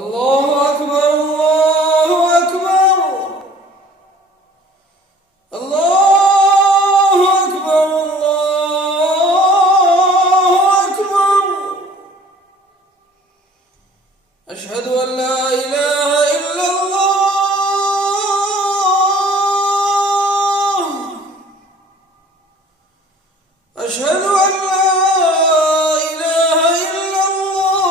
الله أكبر الله أكبر الله أكبر الله أكبر. أشهد أن لا إله إلا الله. أشهد أن لا إله إلا الله.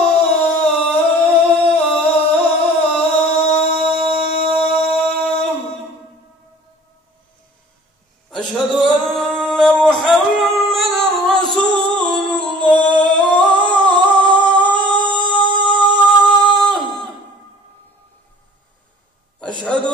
أشهد أن محمدًا رسول الله. أشهد